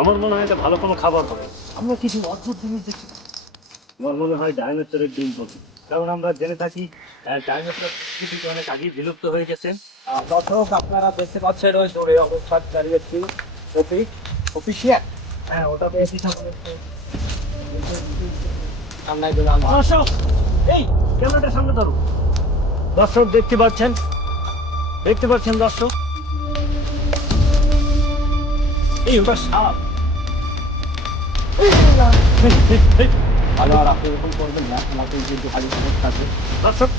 আমার মনে হয় এটা ভালো কোনো খাবার হবে। আমরা কিছু অদ্ভুত জিনিস দেখছি। আমার মনে হয় ডাইনোসরের ডিম হবে। কারণ আমরা জেনে থাকি ডাইনোসর পৃথিবীতে অনেক আগেই বিলুপ্ত হয়ে গেছেন আহ, দর্শক আপনারা দেখতে পাচ্ছেন ওই দূরে অবস্থান দাঁড়িয়েছি অফিস অফিসিয়াল। হ্যাঁ ওটা পেয়েছি দর্শক এই ক্যামেরাটা সামনে ধরো। দর্শক দেখতে পাচ্ছেন? দেখতে পাচ্ছেন দর্শক? এই ওটা সাপ। ভালো আর আপনি এরকম করবেন না কিন্তু খালি আছে দর্শক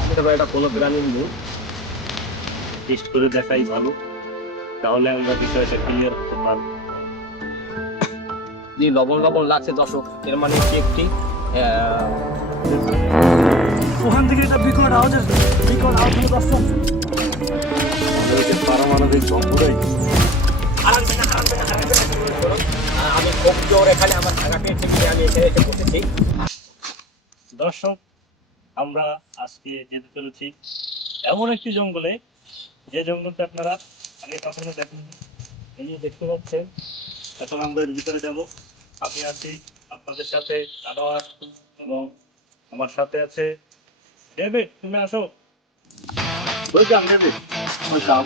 আমি তবে এটা কোনো প্ল্যানিং নেই টেস্ট করে দেখাই ভালো তাহলে আমরা বিষয়টা ক্লিয়ার করতে পারব জি লবণ লবণ লাগছে দর্শক এর মানে কি একটি ওখান থেকে এটা বিকট আওয়াজ বিকট আওয়াজ দর্শক যে পারমাণবিক বম্বটাই এখানে আমার থাকা পেয়েছি আমি এখানে এসে বসেছি। দর্শক আমরা আজকে যেতে চলেছি এমন একটি জঙ্গলে। যে জঙ্গলটা আপনারা আগে কখনো দেখেন এই দেখতে পাচ্ছেন এখন আমরা ভিতরে যাব। আমি আছি আপনাদের সাথে আনোয়ার এবং আমার সাথে আছে ডেভিড তুমি আসো। Welcome David. ওয়েলকাম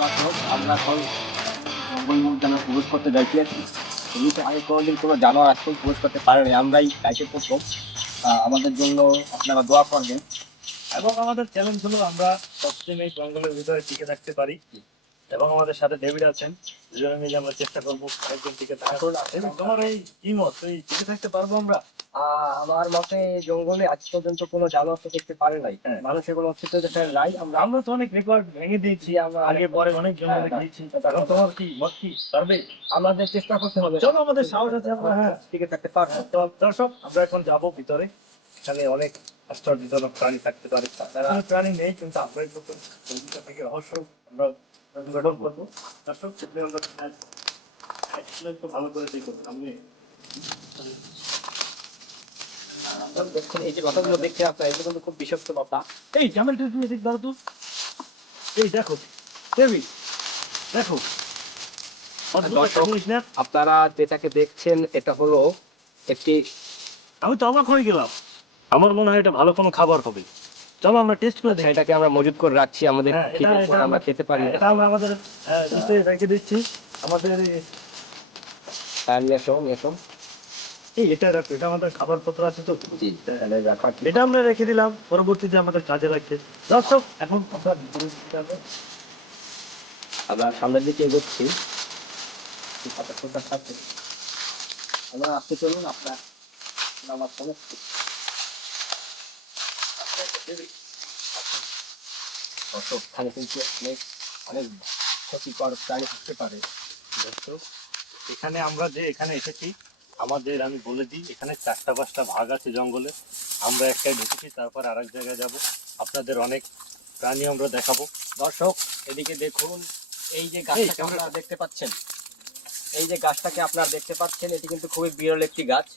দর্শক আমরা এখন জঙ্গল উদ্যানে প্রবেশ করতে যাচ্ছি। এমনিতে আগে কোনোদিন কোনো জানোয়ার আজকে প্রবেশ করতে পারেনি। আমরাই তাইকে প্রথম। আমাদের জন্য আপনারা দোয়া করবেন। এবং আমাদের চ্যালেঞ্জ হলো আমরা সবসময় জঙ্গলের ভিতরে টিকে থাকতে পারি। এবং আমাদের সাথে ডেভিড আছেন। দুজনে মিলে আমরা চেষ্টা করব একজন টিকে থাকার তোমার এই কি মত এই টিকে থাকতে পারব আমরা? আমার মতে জঙ্গলে আজ পর্যন্ত কোনো জানোয়ার তো দেখতে পারে নাই। হ্যাঁ। মানুষের কোনো অস্তিত্ব দেখার নাই। আমরা আমরা তো অনেক রেকর্ড ভেঙে দিয়েছি আমরা আগে পরে অনেক জঙ্গলে হ্যাঁ, গিয়েছি এখন তোমার কি মত কি? পারবে? আমাদের চেষ্টা করতে হবে। চলো আমাদের সাহস আছে আমরা হ্যাঁ টিকে থাকতে পারব। তো দর্শক আমরা এখন যাব ভিতরে। এখানে অনেক আশ্চর্যজনক প্রাণী থাকতে পারে। প্রাণী নেই কিন্তু আমরা একটু রহস্য আমরা উদ্ঘাটন করব। দর্শক সেটা আমরা একটু একটু ভালো করে দেখুন আপনি দেখুন এই যে লতাগুলো দেখতে আপনার এগুলো কিন্তু খুব বিষাক্ত লতা এই জামেল তুমি ধরো তো এই দেখো দেবি দেখো। আপনারা যেটাকে দেখছেন এটা হলো একটি আমি তো অবাক হয়ে গেলাম। আমার মনে হয় এটা ভালো কোনো খাবার হবে। চলো আমরা টেস্ট করে দেখি। এটাকে আমরা মজুত করে রাখছি আমাদের হ্যাঁ, আমরা খেতে পারি এটা আমরা আমাদের রেখে দিচ্ছি। আমাদের নিয়ে এসো নিয়ে এই এটা রাখো এটা আমাদের খাবার পত্র আছে তো। এটা আমরা রেখে দিলাম পরবর্তীতে আমাদের কাজে লাগবে। দর্শক এখন আমরা ভিতরে যেতে হবে। আমরা সামনের দিকে এগোচ্ছি। আমরা আসতে চলুন আপনার আমার সমস্ত কিন্তু অনেক অনেক ক্ষতিকর প্রাণী থাকতে পারে এখানে আমরা যে এখানে এসেছি আমাদের আমি বলে দিই এখানে চারটা পাঁচটা ভাগ আছে জঙ্গলে। আমরা একটাই ঢুকেছি তারপর আরেক জায়গায় যাব। আপনাদের অনেক প্রাণী আমরা দেখাবো। দর্শক এদিকে দেখুন এই যে গাছটাকে আপনারা দেখতে পাচ্ছেন। এই যে গাছটাকে আপনারা দেখতে পাচ্ছেন এটি কিন্তু খুবই বিরল একটি গাছ।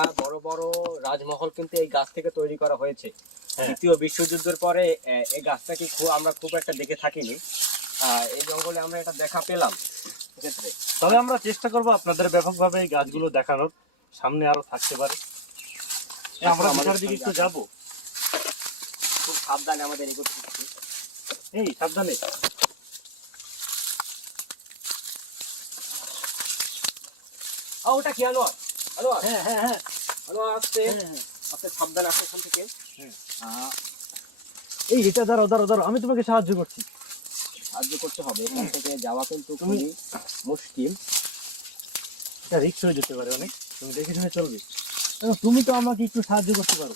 আর বড় বড় রাজমহল কিন্তু এই গাছ থেকে তৈরি করা হয়েছে। হ্যাঁ। দ্বিতীয় বিশ্বযুদ্ধের পরে এই গাছটাকে খুব আমরা খুব একটা দেখে থাকিনি। এই জঙ্গলে আমরা এটা দেখা পেলাম এক্ষেত্রে। তবে আমরা চেষ্টা করব আপনাদের ব্যাপকভাবে এই গাছগুলো দেখানোর। সামনে আরও থাকতে পারে। আমরা আমাদের দিকে একটু যাব। খুব সাবধানে আমাদের এগোতে হচ্ছে এই সাবধানে। ওটা কি আনোয়ার? আনোয়ার? হ্যাঁ হ্যাঁ হ্যাঁ। আনোয়ার আসছে। হ্যাঁ, হ্যাঁ। আপনি সাবধানে আসুন এখান থেকে। হ্যাঁ। আহ, এই এটা দাঁড়াও দাঁড়াও দাঁড়াও আমি তোমাকে সাহায্য করছি। সাহায্য করতে হবে এখান থেকে যাওয়া কিন্তু তুমি- খুবই মুশকিল। এটা রিক্স হয়ে যেতে পারে অনেক। তুমি দেখে শুনে চলবে। তুমি তো আমাকে একটু সাহায্য করতে পারো।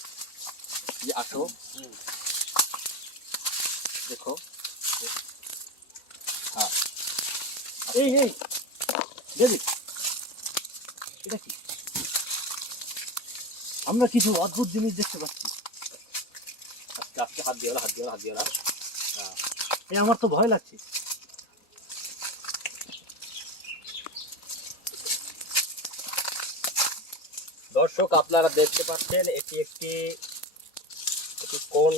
যে আসো। দেখো। হ্যাঁ। এই এই। দেবি। এটা কি? আমরা কিছু অদ্ভুত জিনিস দেখতে পাচ্ছি। হাত না হাত না হাত দিও না এই আমার তো ভয় লাগছে। দর্শক আপনারা দেখতে পাচ্ছেন এটি একটি এটি কোন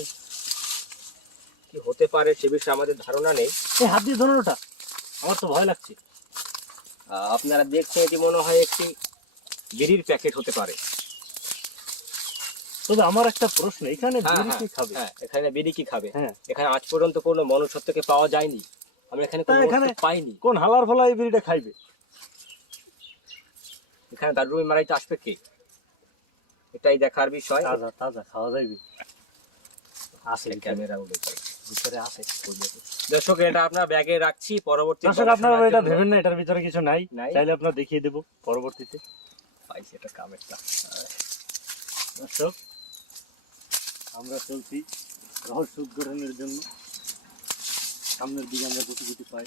কি হতে পারে সে বিষয়ে আমাদের ধারণা নেই। এই হাত দিয়ে ধরো ওটা। আমার তো ভয় লাগছে। আপনারা দেখছেন এটি মনে হয় একটি বিড়ির প্যাকেট হতে পারে। তবে আমার একটা প্রশ্ন এখানে হ্যাঁ, বিড়ি হ্যাঁ, কি খাবে? হ্যাঁ এখানে বিড়ি কি খাবে? হ্যাঁ। এখানে আজ পর্যন্ত কোনো মনুষ্যত্বকে পাওয়া যায়নি। আমরা এখানে কোনো এখানে- পাইনি। কোন হালার ফলা এই বিড়িটা খাইবে? এখানে দারুমি মারাইতে আসবে কে? এটাই দেখার বিষয়। তাজা তাজা খাওয়া যাইবে। আছে ক্যামেরা উঠে ভিতরে আছে। দর্শক এটা আপনার ব্যাগে রাখছি পরবর্তী দর্শক আপনারা এটা ভেবেন না এটার ভিতরে কিছু নাই। নাই? চাইলে আপনার দেখিয়ে দেব পরবর্তীতে। পাইছি এটা কামেরটা। দর্শক আমরা চলছি রহস্য উদ্ঘাটনের জন্য। সামনের দিকে আমরা গুটি গুটি পাই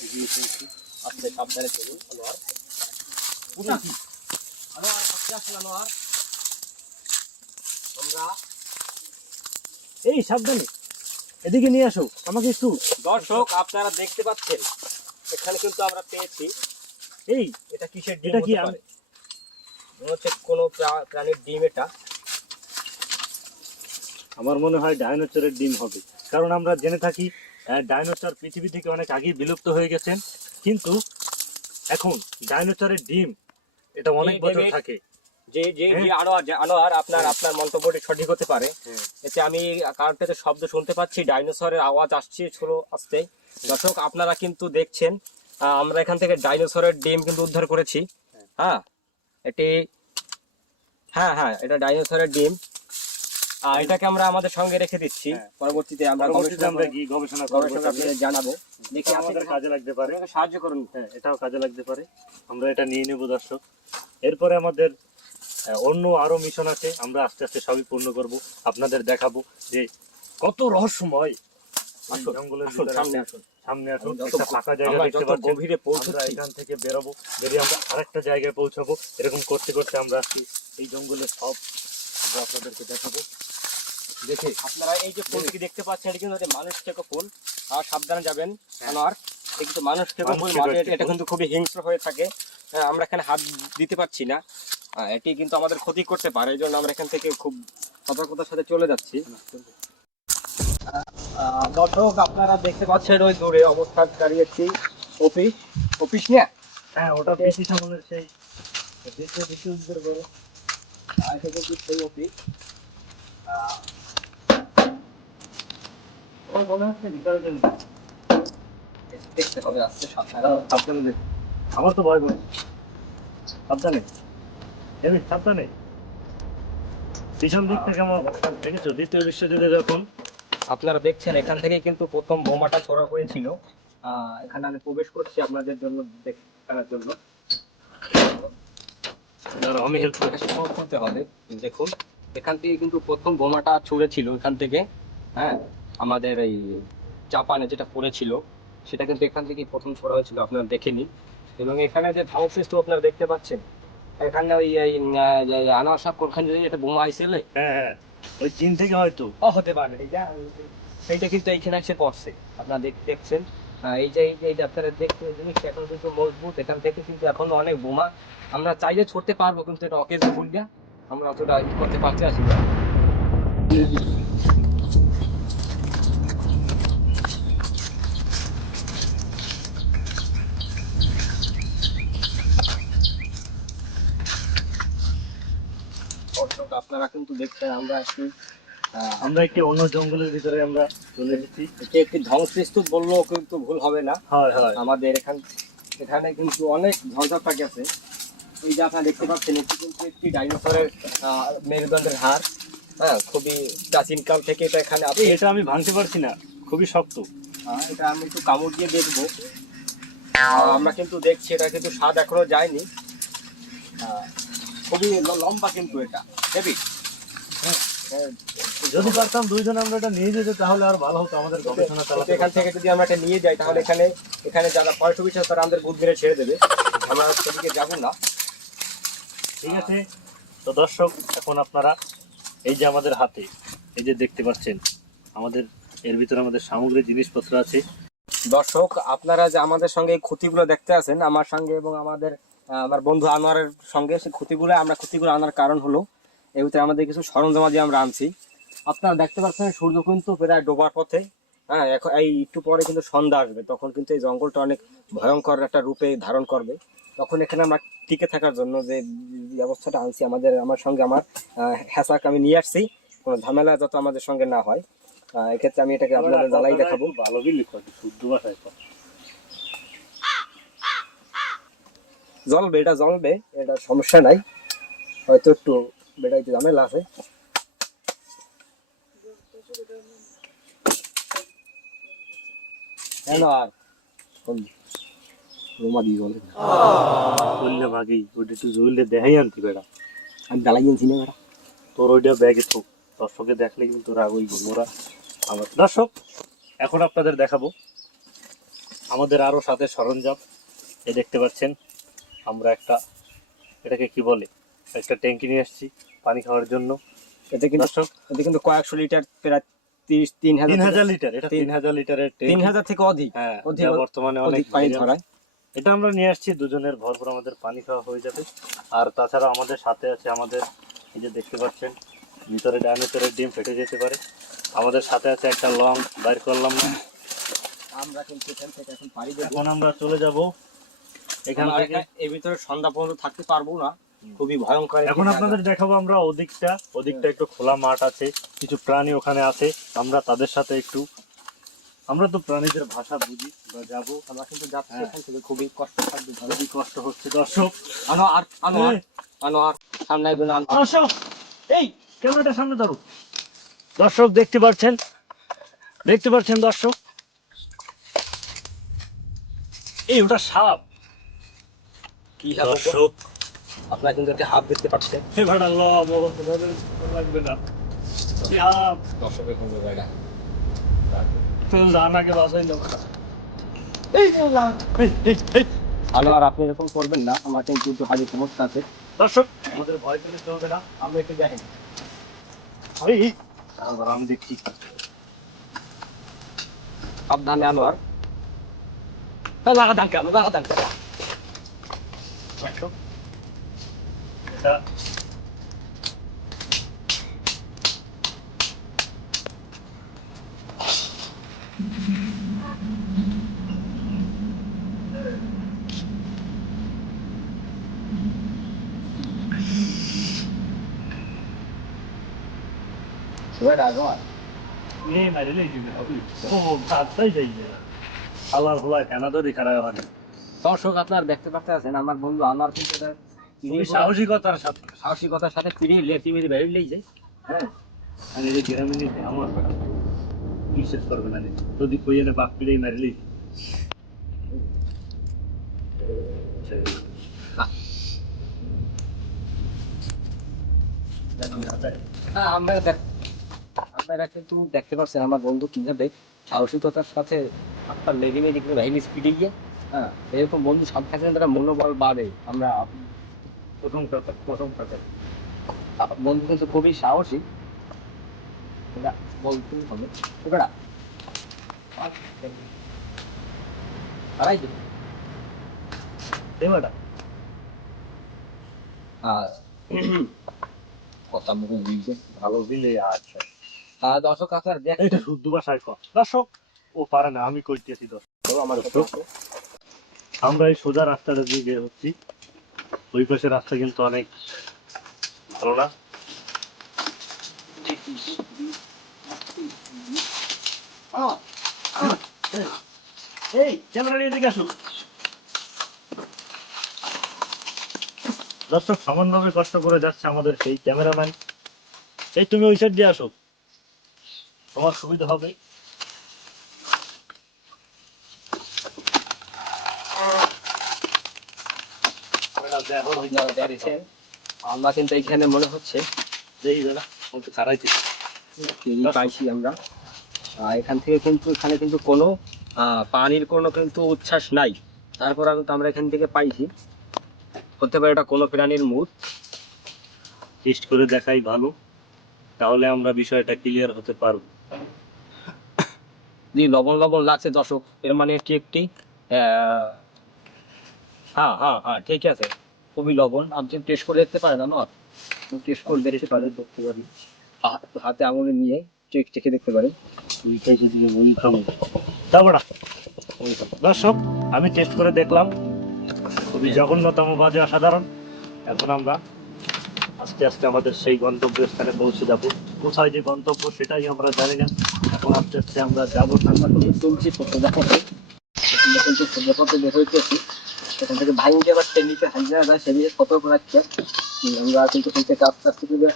এগিয়ে চলছি। আপনি সাবধানে চলুন আনোয়ার। পুরো কি? আনোয়ার আপনি আসুন আনোয়ার। আমরা এই সাবধানে এদিকে নিয়ে আসো আমাকে একটু। দর্শক আপনারা দেখতে পাচ্ছেন এখানে কিন্তু আমরা পেয়েছি। এই এটা কিসের ডিম এটা কি মনে হচ্ছে কোনো প্রা- প্রাণীর ডিম এটা। আমার মনে হয় ডাইনোসরের ডিম হবে। কারণ আমরা জেনে থাকি ডাইনোসর পৃথিবী থেকে অনেক আগেই বিলুপ্ত হয়ে গেছেন। কিন্তু এখন ডাইনোসরের ডিম এটা অনেক বছর থাকে। যে যে হ্যাঁ। যে আনোয়ার যে আনোয়ার আপনার হ্যাঁ। আপনার মন্তব্যটি সঠিক হতে পারে। এতে আমি কারণটাতে শব্দ শুনতে পাচ্ছি ডাইনোসরের আওয়াজ আসছে ছিল আসতে। দর্শক আপনারা কিন্তু দেখছেন আমরা এখান থেকে ডাইনোসরের ডিম কিন্তু উদ্ধার করেছি। হ্যাঁ এটি হ্যাঁ হ্যাঁ এটা ডাইনোসরের ডিম। এটাকে আমরা আমাদের সঙ্গে রেখে দিচ্ছি। হ্যাঁ। পরবর্তীতে আমরা গবেষণা জানাব। দেখি আমাদের কাজে লাগতে পারে। সাহায্য করুন। হ্যাঁ এটাও কাজে লাগতে পারে। আমরা এটা নিয়ে নেব দর্শক। এরপরে আমাদের অন্য আরও মিশন আছে। আমরা আস্তে আস্তে সবই পূর্ণ করব আপনাদের দেখাবো যে কত রহস্যময়। জঙ্গলের সামনে। আসুন। সামনে আসুন একটা ফাঁকা জায়গা দেখতে গভীরে পৌঁছচ্ছি। এখান থেকে বেরোবো বেরিয়ে আমরা আরেকটা জায়গায় পৌঁছাবো। এরকম করতে করতে আমরা আজকে এই জঙ্গলের সব। আমরা আপনাদেরকে দেখাবো। দেখে আপনারা এই যে ফুলটি দেখতে পাচ্ছেন এটা কিন্তু মানুষ থেকে ফুল। আর সাবধানে যাবেন আনোয়ার কিন্তু মানুষ থেকে ফুল এটা কিন্তু খুবই হিংস্র হয়ে থাকে। আমরা এখানে হাত দিতে পারছি না। এটি কিন্তু আমাদের ক্ষতি করতে পারে এই জন্য আমরা এখান থেকে খুব সতর্কতার সাথে চলে যাচ্ছি। দর্শক আপনারা দেখতে পাচ্ছেন ওই দূরে অবস্থানকারী একটি অফিস অফিস নিয়ে। হ্যাঁ ওটা বেশি সামনের সেই দেশীয় বিশ্বযুদ্ধের বড় আর সেই অফিস। আমার তো ভয় সাবধানে। এমনি সাবধানে। পিছন দিক থেকে আমার দেখেছ? দ্বিতীয় বিশ্বযুদ্ধে যখন আপনারা দেখছেন, এখান থেকে কিন্তু প্রথম বোমাটা ছোড়া হয়েছিল। এখানে আমি প্রবেশ করছি আপনাদের জন্য, দেখার জন্য। আমি হেল্প করতে হবে। দেখুন, এখান থেকে কিন্তু প্রথম বোমাটা ছুড়েছিল, এখান থেকে। হ্যাঁ আমাদের এই জাপানে যেটা পড়েছিল সেটা কিন্তু এখান থেকে প্রথম ছোড়া হয়েছিল আপনারা দেখে নিন এবং এখানে যে ধ্বংসস্তূপ আপনারা দেখতে পাচ্ছেন এখানে ওই আনোয়ার সাহেব যদি একটা বোমা আইসেলে হ্যাঁ হ্যাঁ ওই চীন থেকে হয়তো। ও হতে পারে এইটা কিন্তু এইখানে এসে পড়ছে আপনারা দেখ- দেখছেন। এই যে এই যে আপনারা দেখতে জিনিসটা এখন কিন্তু মজবুত এখান থেকে কিন্তু এখনও অনেক বোমা। আমরা চাইলে ছড়তে পারব কিন্তু এটা অকেজ ভুলটা আমরা অতটা করতে পারছি আসি না দর্শক, আপনারা কিন্তু দেখছেন আমরা আহ, আমরা একটি অন্য জঙ্গলের ভিতরে আমরা চলে এসেছি। এটি একটি ধ্বংসস্তূপ বললেও কিন্তু ভুল হবে না। হয় হয়। আমাদের এখান এখানে কিন্তু অনেক পাখি আছে। এই যে আপনারা দেখতে পাচ্ছেন এটি কিন্তু একটি ডাইনোসরের মেরুদণ্ডের হাড়। হ্যাঁ খুবই প্রাচীনকাল থেকে এটা এখানে আছে। এটা আমি ভাঙতে পারছি না। খুবই শক্ত। এটা আমি একটু কামড় দিয়ে দেখব। আমরা কিন্তু দেখছি এটা কিন্তু স্বাদ এখনও যায়নি। খুবই লম্বা কিন্তু এটা। হেভি হ্যাঁ। যদি পারতাম দুইজন আমরা এটা নিয়ে যেতে তাহলে আর ভালো হতো আমাদের গবেষণা চালাতে এখান থেকে যদি আমরা এটা নিয়ে যাই তাহলে এখানে এখানে যারা ফরেস্ট অফিসার তারা আমাদের বুধ মেরে ছেড়ে দেবে। আমরা সেদিকে যাব না। ঠিক আছে। তো দর্শক এখন আপনারা এই যে আমাদের হাতে এই যে দেখতে পাচ্ছেন আমাদের এর ভিতরে আমাদের সামগ্রিক জিনিসপত্র আছে। দর্শক আপনারা যে আমাদের সঙ্গে এই ক্ষতিগুলো দেখতে আছেন আমার সঙ্গে এবং আমাদের আমার বন্ধু আনোয়ারের সঙ্গে সেই ক্ষতিগুলো আমরা ক্ষতিগুলো আনার কারণ হলো এর ভিতরে আমাদের কিছু সরঞ্জামাদি আমরা আনছি। আপনারা দেখতে পাচ্ছেন সূর্য কিন্তু প্রায় ডোবার পথে হ্যাঁ এখন এই একটু পরে কিন্তু সন্ধ্যা আসবে তখন কিন্তু এই জঙ্গলটা অনেক ভয়ঙ্কর একটা রূপে ধারণ করবে। তখন এখানে আমরা টিকে থাকার জন্য যে ব্যবস্থাটা আনছি আমাদের আমার সঙ্গে আমার হ্যাসাক আমি নিয়ে আসছি কোনো ঝামেলা যত আমাদের সঙ্গে না হয়। এক্ষেত্রে আমি এটাকে আপনাদের জ্বালাই দেখাবো। ভালো করে শুদ্ধ ভাষায় জ্বলবে এটা জ্বলবে এটা সমস্যা নাই। হয়তো একটু বেটাইতে ঝামেলা আছে। আর? রোমা দিয়ে বললে একটু দেখাই আনতি বেড়া আমি জ্বালাই কিনছি না বেটা। তোর ওইটা ব্যাগে দর্শকে দেখলে কিন্তু রাগ হইব ওরা আমার দর্শক এখন আপনাদের দেখাবো। আমাদের আরও সাথে সরঞ্জাম এ দেখতে পাচ্ছেন। আমরা একটা এটাকে কি বলে? একটা ট্যাঙ্কি নিয়ে আসছি পানি খাওয়ার জন্য। এতে কিন্তু এতে কিন্তু কয়েকশো লিটার প্রায় তিরিশ তিন হাজার লিটার এটা তিন- হাজার লিটারের তিন হাজার থেকে অধিক হ্যাঁ বর্তমানে অনেক পানি ধরায় এটা আমরা নিয়ে আসছি দুজনের ভরপুর আমাদের পানি খাওয়া হয়ে যাবে। আর তাছাড়া আমাদের সাথে আছে আমাদের এই যে দেখতে পাচ্ছেন ভিতরে ডায়নোসরের ডিম ফেটে যেতে পারে। আমাদের সাথে আছে একটা লং বাইর করলাম না। আমরা কিন্তু এখান থেকে এখন পাড়ি এখন আমরা চলে যাব এখান থেকে এখানে- এই ভিতরে সন্ধ্যা পর্যন্ত থাকতে পারব না। খুবই ভয়ঙ্কর এখন আপনাদের দেখাবো আমরা ওদিকটা। ওদিকটা একটু খোলা মাঠ আছে কিছু প্রাণী ওখানে আছে। আমরা তাদের সাথে একটু আমরা তো প্রাণীদের ভাষা বুঝি বা যাব। আমরা কিন্তু যাচ্ছি। এখান থেকে খুবই কষ্ট থাকবে খুবই কষ্ট হচ্ছে দর্শক। আনোয়ার আনোয়ার এই, আনোয়ার সামনে একজন আনোয়ার। দর্শক এই ক্যামেরাটা সামনে ধরো। দর্শক দেখতে পাচ্ছেন? দেখতে পাচ্ছেন দর্শক? এই ওটা সাপ। কি হবে দর্শক। আপনারা কিন্তু একটা হাত দেখতে পাচ্ছেন। হে ভাড়া ল লাগবে না। দর্শকের কোন জায়গা জানাকে বাসাই দাও এই এই, এই, এই। আনোয়ার আপনি এরকম করবেন না আমার কিন্তু একটু হাজির সমস্যা আছে। দর্শক। আমাদের ভয় পেলে চলবে না আমরা একটু এই, আমি দেখি। সাবধানে আনোয়ার। হ্যাঁ, লাগা দাঁড়। কেন লাগা দাঁড় দর্শক এটা আনোয়ার এই মারে লেগে যাবে ও তাড়াতাড়ি যাই আল্লাহ ভোলা কেন ধরে খারাপ হয় দর্শক আপনার দেখতে পারতে আছেন আমার বন্ধু আনোয়ার কিন্তু সাহসিকতার সাথে সাহসিকতার সাথে ফিরিয়ে লেটি মেরে বেরিয়ে লেগেছে হ্যাঁ? আমি এই গ্রামে নিতে আমার বিশ্বাস করবে না যদি কই এনে বাপ মারলি হ্যাঁ আমরা দেখ আপনারা কিন্তু দেখতে পাচ্ছেন আমার বন্ধু কীভাবে সাহসিকতার সাথে আপনার লেগে মেগে করে ভ্যালি স্পিডে গিয়ে হ্যাঁ এরকম বন্ধু সব থাকলে তারা মনোবল বাড়ে। আমরা প্রথম প্রথম বন্ধু কিন্তু খুবই সাহসী। এটা বলতেই হবে। ওটা আড়াই দিন দেবাটা আর কথা মুখে দিয়েছে ভালো দিলে আচ্ছা। আর দর্শক আপনার দেখ এটা শুদ্ধ ভাষায় কর দর্শক ও পারে না আমি কইতেছি দর্শক। আমার আমরা এই সোজা রাস্তাটা দিয়ে বের হচ্ছি। ওই পাশে রাস্তা কিন্তু অনেক ভালো না? এই ক্যামেরা নিয়ে দিকে আসুন। দর্শক সমানভাবে কষ্ট করে যাচ্ছে আমাদের সেই ক্যামেরাম্যান। এই তুমি ওই সাইড দিয়ে আসো। তোমার সুবিধা হবে। দেখছেন আমরা কিন্তু এখানে মনে হচ্ছে পাইছি আমরা। এখান থেকে কিন্তু এখানে কিন্তু কোনো পানির কোনো কিন্তু উচ্ছ্বাস নাই। তারপর কিন্তু আমরা এখান থেকে পাইছি। হতে পারে এটা কোনো প্রাণীর মুখ। টেস্ট করে দেখাই ভালো। তাহলে আমরা বিষয়টা ক্লিয়ার হতে পারব। জি লবণ লবণ লাগছে দর্শক। এর মানে এটি একটি আহ, হ্যাঁ হ্যাঁ হ্যাঁ ঠিক আছে। খুবই লবণ। আপনি টেস্ট করে দেখতে পারেন না টেস্ট করে দেখতে পারেন দেখতে পারি। হাতে আঙুলে নিয়ে চেক চেখে দেখতে পারেন খাইছে দিকে মুড়ি খাব। তারপর দর্শক আমি টেস্ট করে দেখলাম। খুবই জঘন্যতম বাজে অসাধারণ। এখন আমরা আস্তে আস্তে আমাদের সেই গন্তব্য স্থানে পৌঁছে যাব। কোথায় যে গন্তব্য সেটাই আমরা জানি না। এখন আস্তে আস্তে আমরা যাব। আমরা কিন্তু চলছি আমরা ফটোগ্রাফাতে বের হইতেছি। সেখান থেকে ভাইঙ্গে আবার টেনিতে হাজিরা যায়, সেদিকে ফটো করাচ্ছে। আমরা কিন্তু থেকে আস্তে আস্তে করে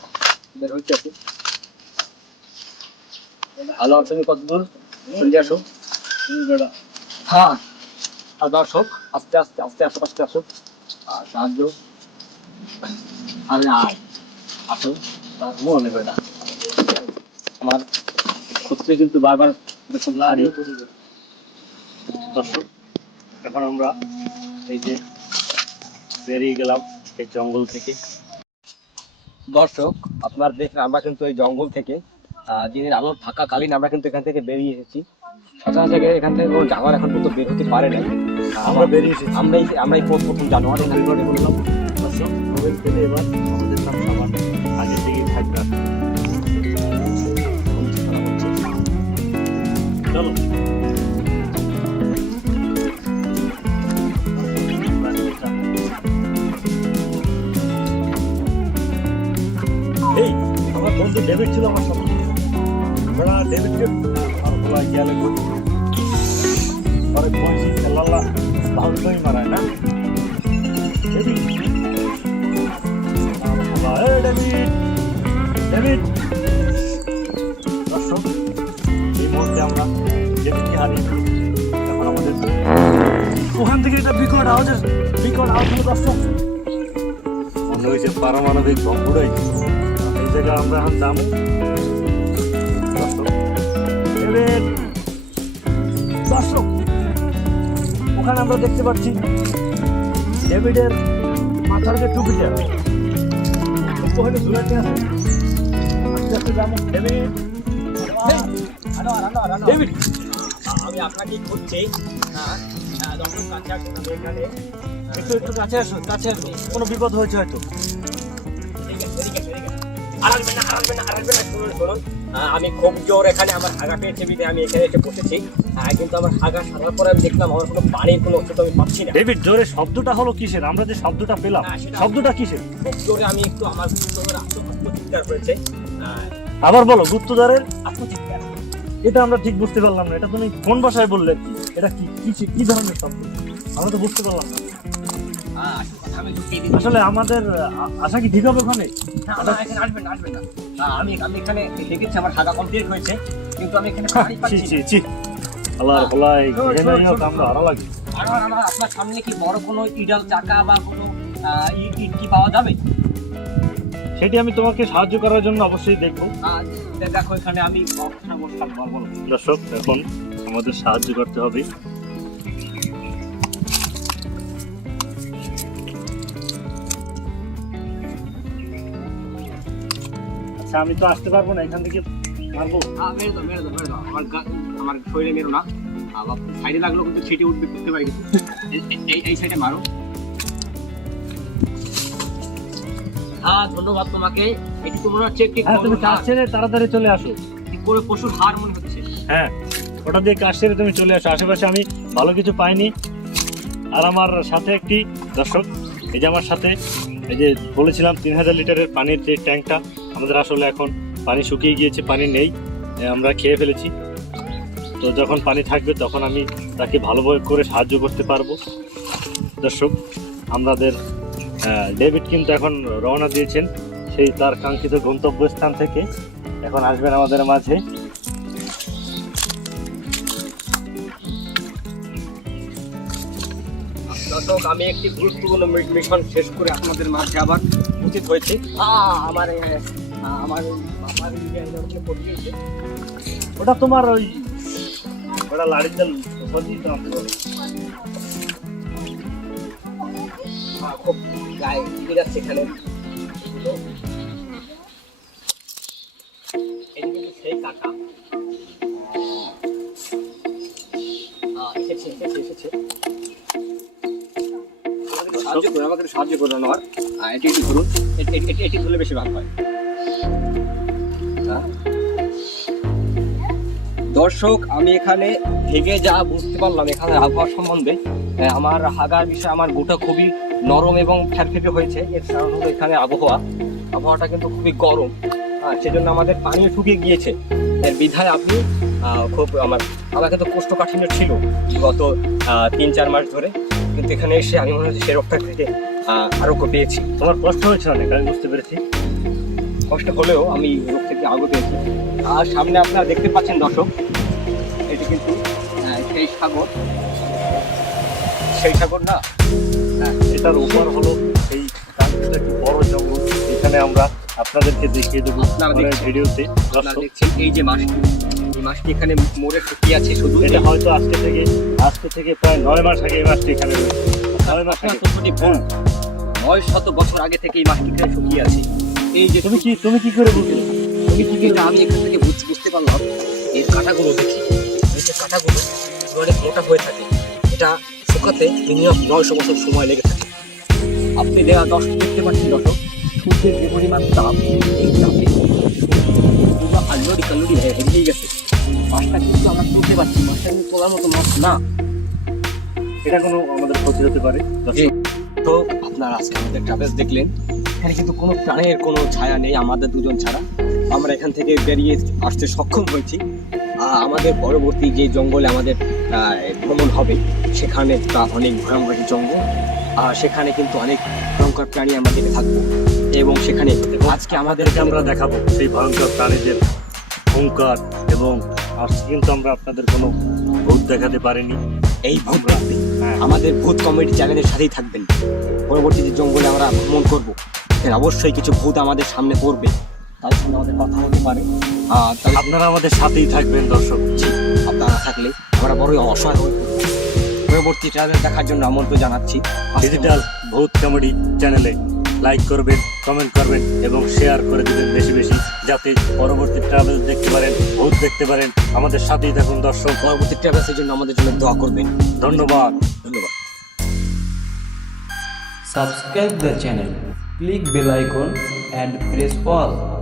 বের হইতেছি ভালো তুমি কত দূর? চলে আসো। হ্যাঁ আর দর্শক আস্তে আস্তে আস্তে আস্তে আস্তে আসো আর সাহায্য। আরে আয়। আসো আর মনে নেবে না। আমার সত্যি কিন্তু বারবার দর্শক, এখন আমরা এই যে বেরিয়ে গেলাম এই জঙ্গল থেকে। দর্শক আপনার দেখেন আমরা কিন্তু এই জঙ্গল থেকে দিনের আলো থাকাকালীন আমরা কিন্তু এখান থেকে বেরিয়ে এসেছি। সচরাচর এখান থেকে কোনো জানোয়ার এখন পর্যন্ত বের হতে পারে নাই। আমরা বেরিয়ে এসেছি। আমরাই আমরাই প্রথম প্রথম জানোয়ার এখানে বের করলাম দর্শক মোবাইল ফেলে এবার আমাদের নাম আগে থেকে থাকবে। চলো। মনে হয়েছে পারমাণবিক বম্বুরাই এই জায়গায় আমরা এখন যাব দর্শক ওখানে আমরা দেখতে পাচ্ছি ডেভিডের মাথার যে টুপিটা ওখানে ঝুলাতে আছে। ডেভিড আমি আপনাকে খুঁজছি। হ্যাঁ হ্যাঁ, এখানে একটু একটু কাছে আসো কাছে আসো। কোনো বিপদ হয়েছে হয়তো। আমি খুব জোর এখানে আমার হাগা পেয়েছে বিধে আমি এখানে এসে বসেছি। কিন্তু আমার হাগা সারার পরে আমি দেখলাম আমার কোনো পানির কোনো অস্তিত্ব আমি পাচ্ছি না। ডেভিড জোরে শব্দটা হলো কিসের? আমরা যে শব্দটা পেলাম হ্যাঁ, শব্দটা কিসের? খুব জোরে আমি একটু আমার আত্মচিৎকার হয়েছে। আবার বলো গুপ্তদারের আত্মচিৎকার এটা আমরা ঠিক বুঝতে পারলাম না। এটা তুমি কোন ভাষায় বললে? এটা কি কি কি ধরনের শব্দ? আমরা তো বুঝতে পারলাম না। আসল আমি আসলে আমাদের আশা কি ঠিক হবে ওখানে? না, না, এখানে আসবেন না, আসবেন না। আমি আমি এখানে দেখেছি আমার হাগা কমপ্লিট হয়েছে কিন্তু আমি এখানে না। আল্লাহর ভোলাই এখানে। আমরা আরও লাগে। আর আপনার সামনে কি বড় কোনো ইডাল চাকা বা কোনো ইট ইট কি পাওয়া যাবে? সেটি আমি তোমাকে সাহায্য করার জন্য অবশ্যই দেখব। দেখো এখানে আমি দর্শক এখন আমাদের সাহায্য করতে হবে। আচ্ছা আমি তো আসতে পারব না এখান থেকে পারব মেরে দাও মেরে দাও মেরে দাও। আমার আমার শরীরে মেরো না। আবার সাইডে লাগল কিন্তু ছিটে উঠবে করতে পারি কিন্তু। এই- এই- সাইডে মারো। হ্যাঁ ধন্যবাদ তোমাকে। এটি তো মনে হচ্ছে একটি হ্যাঁ তুমি গরুর কাজ ছেড়ে তাড়াতাড়ি চলে আসো। একটি করে পশুর হার মনে হচ্ছে? হ্যাঁ ওটা দিয়ে কাজ সেরে তুমি চলে আসো। আশেপাশে আমি ভালো কিছু পাইনি। আর আমার সাথে একটি দর্শক এই যে আমার সাথে এই যে বলেছিলাম তিন হাজার লিটারের পানির যে ট্যাঙ্কটা আমাদের আসলে এখন পানি শুকিয়ে গিয়েছে, পানি নেই আমরা খেয়ে ফেলেছি। তো যখন পানি থাকবে তখন আমি তাকে ভালোভাবে করে সাহায্য করতে পারব। দর্শক, আমাদের ডেভিড কিন্তু এখন রওনা দিয়েছেন, সেই তার কাঙ্ক্ষিত গন্তব্যস্থান থেকে। এখন আসবেন আমাদের মাঝে। দর্শক, আমি একটি গুরুত্বপূর্ণ মিশন শেষ করে আপনাদের মাঝে আবার উপস্থিত হয়েছি। আমার আমার পড়ে ওটা তোমার ওই ওটা লাড়ির তেল সত্যি তো খুব গায়ে লেগে যাচ্ছে এখানে। তো, এই যে কিন্তু সেই কাকা। এসেছে এসেছে এসেছে। সাহায্য করুন আমাকে সাহায্য করুন আমার। এটি এটি এটি- এটি- এটি ধরলে বেশি ভালো হয়। দর্শক, আমি এখানে থেকে যা বুঝতে পারলাম এখানে আবহাওয়া সম্বন্ধে আমার হাগার বিষয়ে আমার গোটা খুবই নরম এবং ফ্যারফেটে হয়েছে। এর কারণ হলো এখানে আবহাওয়া। আবহাওয়াটা কিন্তু খুবই গরম। হ্যাঁ সেজন্য আমাদের পানিও শুকিয়ে গিয়েছে। এর বিধায় আপনি খুব আমার আমার কিন্তু কোষ্ঠকাঠিন্য ছিল গত তিন চার মাস ধরে। কিন্তু এখানে এসে আমি মনে হচ্ছে সে রোগটা থেকে আরোগ্য পেয়েছি। তোমার কষ্ট হয়েছে অনেক, আমি বুঝতে পেরেছি। কষ্ট হলেও আমি রোগ থেকে আগত পেয়েছি আর সামনে আপনারা দেখতে পাচ্ছেন দর্শক এটি কিন্তু সেই সাগর। সেই সাগর না এটার উপর হলো এই কান্ট্রিটা একটি বড় জঙ্গল। এখানে আমরা আপনাদেরকে দেখিয়ে দেবো ভিডিওতে। দেখছেন এই যে মাছটি। এই মাছটি এখানে মোড়ে শুকিয়ে আছে শুধু। এটা হয়তো আজকে থেকে আজকে থেকে প্রায় নয় মাস আগে এই মাছটি এখানে নয় মাস আগে। নয় শত বছর আগে থেকে এই মাছটি এখানে শুকিয়ে আছে। এই যে তুমি কি তুমি কি করে বুঝলে? তুমি কি এটা আমি এখান থেকে বুঝ- বুঝতে পারলাম। এর কাঁটাগুলো দেখি। এই যে কাঁটাগুলো অনেক মোটা হয়ে থাকে। এটা শুকাতে মিনিমাম নয়শো বছর সময় লেগে থাকে। আপনি দেওয়া দশ দেখতে পাচ্ছেন দর্শক। সূর্যের যে পরিমাণ তাপ এই তাপে পুরো আল্লুরি কাল্লুরি হয়ে গেছে। মাছটা কিন্তু আমরা তুলতে পারছি মাছটা কিন্তু তোলার মতো মাছ না। এটা কোনো আমাদের ক্ষতি হতে পারে তো আপনারা আজকে আমাদের ট্রাভেলস দেখলেন। এখানে কিন্তু কোনো প্রাণের কোনো ছায়া নেই আমাদের দুজন ছাড়া। আমরা এখান থেকে বেরিয়ে আসতে সক্ষম হয়েছি। আমাদের পরবর্তী যে জঙ্গলে আমাদের ভ্রমণ হবে সেখানে তা অনেক ভয়ঙ্কর জঙ্গল। আর সেখানে কিন্তু অনেক ভয়ঙ্কর প্রাণী আমাদের থাকব। এবং সেখানে আজকে আমাদেরকে আমরা দেখাবো সেই ভয়ঙ্কর প্রাণীদের অহংকার এবং আজকে কিন্তু আমরা আপনাদের কোনো ভূত দেখাতে পারিনি। এই ভূত হ্যাঁ। আমাদের ভূত কমেডি চ্যানেলের সাথেই থাকবেন। পরবর্তী যে জঙ্গলে আমরা ভ্রমণ করব অবশ্যই কিছু ভূত আমাদের সামনে পড়বে তার সঙ্গে আমাদের কথা হতে পারে। আর আপনারা আমাদের সাথেই থাকবেন দর্শক। আপনারা থাকলে আমরা বড়ই অসহায় হয়ে। পরবর্তী ট্রাভেল দেখার জন্য আমন্ত্রণ জানাচ্ছি। ডিজিটাল ভূত কমেডি চ্যানেলে লাইক করবেন কমেন্ট করবেন এবং শেয়ার করে দেবেন বেশি বেশি যাতে পরবর্তী ট্রাভেল দেখতে পারেন ভূত দেখতে পারেন। আমাদের সাথেই দেখুন দর্শক। পরবর্তী ট্রাভেলসের জন্য আমাদের জন্য দোয়া করবেন। ধন্যবাদ। ধন্যবাদ। Subscribe the channel. Click bell icon and press all